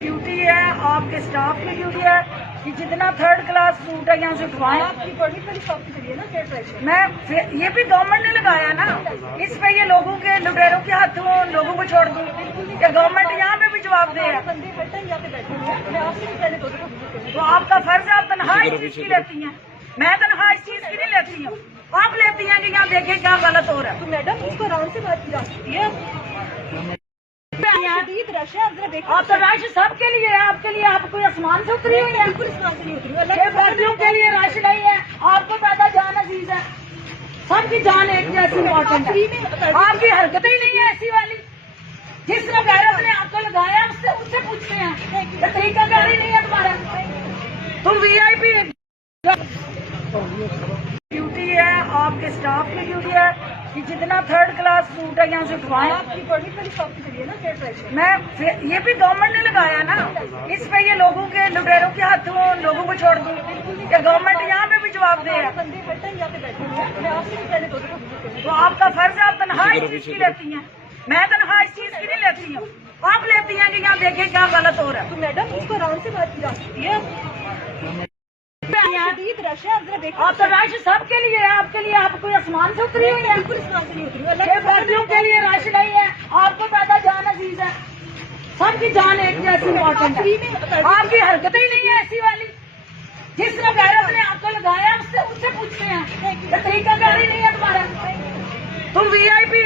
Duty है, आपके staff की ड्यूटी है कि जितना थर्ड क्लास सूट है यहाँ से उठवाएं। आपकी परमिट वाली शॉप की है ना फेयर प्राइस में। मैं ये भी गवर्नमेंट ने लगाया ना, इस पे ये लोगों के लुटेरों के हाथों लोगों को छोड़ दूं कि गवर्नमेंट यहाँ पे भी जवाब दे है। बंदे हर टाइम यहाँ पे बैठे हुए हैं, मैं आपसे भी पहले दो दफा तो आपका फर्ज है, आप तनख्वाह इस चीज की लेती हैं, मैं तनख्वाह इस चीज की नहीं लेती हूँ। आप लेती हैं कि यहाँ देखें क्या गलत हो रहा है। तो मैडम इसको आराम से बात की जा सकती है। शदीद रश है, आप जरा देखिए। आप तो रश सबके लिए है, आपके लिए आप कोई आसमान से उतरी हुई है? बिल्कुल इस्तेमाल से नहीं उतरी हूँ। ये फौजियों के लिए रश नहीं है, आपको ज्यादा जान अजीज है, सबकी जान एक जैसी इम्पोर्टेंट है। आपकी हरकतें ही नहीं है ऐसी वाली। जिस तरह गैरत ने आपको लगाया उससे उससे पूछते हैं, ये तरीकाकारी नहीं है तुम्हारा। तुम वीआईपी ड्यूटी है, आपके स्टाफ की ड्यूटी है कि जितना थर्ड क्लास सूट है यहाँ से उठवाएं। आपकी परमिट वाली शॉप की है ना फेयर प्राइस में। ये भी गवर्नमेंट ने लगाया ना, इस पे ये लोगों के लुटेरों के हाथों लोगों को छोड़ दूं कि गवर्नमेंट यहाँ पे भी जवाब दे है। बंदे हर टाइम यहाँ पे बैठे हुए हैं, मैं आपसे भी पहले दो दफा। तो आपका फर्ज है, आप तनख्वाह इस चीज की लेती हैं, मैं तनख्वाह इस चीज की नहीं लेती हूँ। आप लेती हैं कि यहाँ देखें क्या गलत हो रहा है। तो मैडम इसको आराम से बात की जा सकती है। शदीद रश है, आप जरा देखिए। आप तो रश सबके लिए है, आपके लिए आप कोई आसमान से उतरी हुई है? बिल्कुल इस्तेमाल से नहीं उतरी हूँ। ये फौजियों के लिए रश नहीं है, आपको ज्यादा जान अजीज है, सबकी जान एक जैसी इम्पोर्टेंट है। आपकी हरकतें ही नहीं है ऐसी वाली। जिस तरह गैरत ने आपको लगाया उससे पूछते हैं, ये तरीकाकारी नहीं है तुम्हारा। तुम वीआईपी